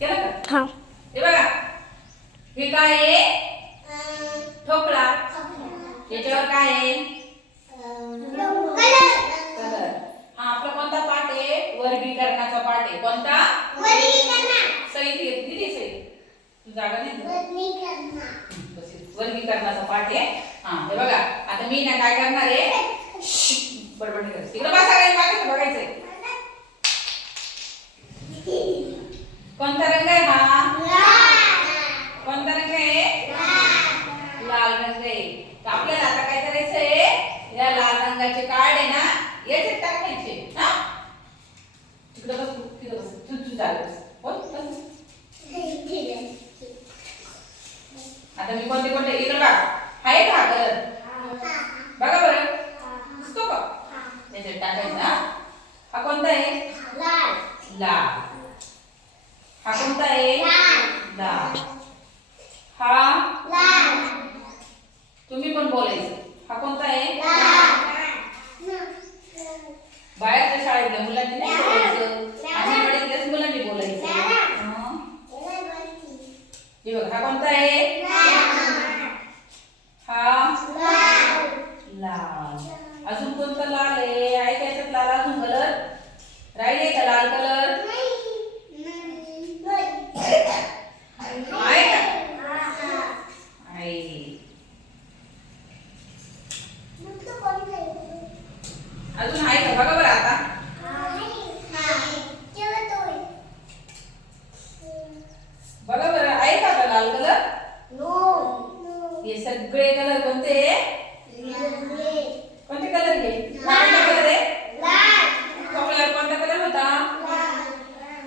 केलं का? हां. हे बघा, हे काय आहे? ठोकळा. याच्यावर काय आहे? कलर. हा आपला कोणता पाठ आहे? वर्गीकरणाचा पाठ आहे. कोणता? सही किती सही? तू जागा नाही वर्गीकरणाचा पाठ आहे. हा हे बघा, आता मी ना काय करणार आहे? बडबड नाही करायचं. इकडे बसा, काय मागे बघायचंय. कोणता रंग आहे हा? कोणता रंग आहे? लाल रंग आहे. तर आपल्याला आता काय करायचंय? या लाल रंगाचे कार्ड आहे ना, याच्यात टाकायचे. हा तिकडे बस, तिकडे बस, तू जागा बस. आता मी कोणते कोणते इकडे बघ, आहे का कलर? बघा बरं, दिसतो का? याच्यात टाकायचा. हा कोणता आहे? लाल. हा कोणता आहे? लाल. हा तुम्ही पण बोलायचं. हा कोणता आहे? बाहेरच्या शाळेतल्या मुलांनी नाही बोलायचं, अंगणवाडीतल्याच मुलांनी बोलायचं. हे बघ, हा कोणता आहे? हा लाल. अजून कोणता लाल आहे का याच्यात? लाल अजून कलर राहिले का? लाल कलर आहे का? आहे. अजून आहे का? बघा बरं आता. बघा बरं, आहे का आता लाल कलर? हे सगळे कलर कोणते? कोणते कलर घे? कोणता कलर आहे? ठोकळ्यावर कोणता कलर होता?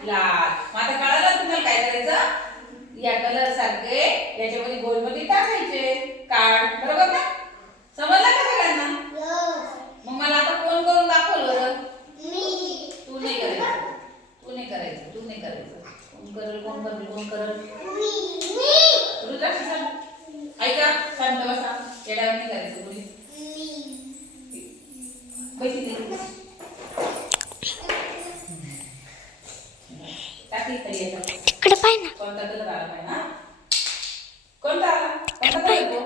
लाल. मग आता कळालं तुम्हाला काय करायचं? या कलर सारखे याच्यामध्ये गोलमध्ये टाकायचे कार्ड. बरोबर ना? समजलं का सगळ्यांना? मग मला आता कोण करून दाखवलं बरं? तू नाही करायचं, तू नाही करायचं, तू नाही करायचं. कोण करेल, कोण करेल, कोण करेल? रुद्राक्ष सांग. ऐका, शांत बसा. येड्यावर नाही करायचं कोणी. पैसे दे. टाकी तरी येतात. इकडे पाय ना. कोणता कलर आला पाहिजे ना? कोणता आला? कोणता कलर तो?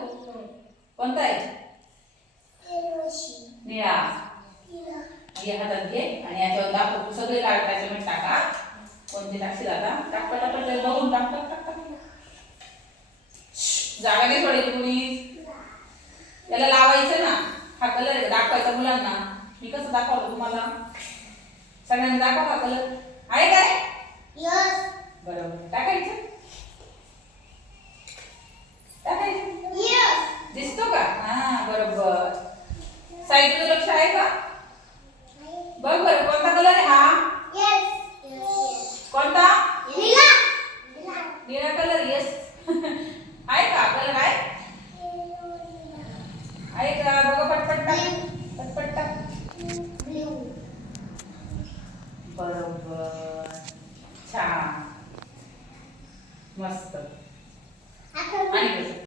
कोणता आहे? निळा. या हातात घे आणि याच्यावर दाखव. तू सगळे कार्ड त्याच्यामध्ये टाका. कोणते टाकशील आता? टाक पटापट बघून टाक टाक टाक टाक. जागा नाही सोडायची कोणी. त्याला लावायचं ना. हा कलर दाखवायचा मुलांना. मी कसं दाखवलं तुम्हाला? सगळ्यांना दाखवा हा कलर. आहे का रे? बरोबर. टाकायचं. टाकायचं. दिसतो का? हा बरोबर. साई तुझं लक्ष आहे का? बघ बरं, कोणता कलर आहे हा? कोणता? निळा कलर. येस.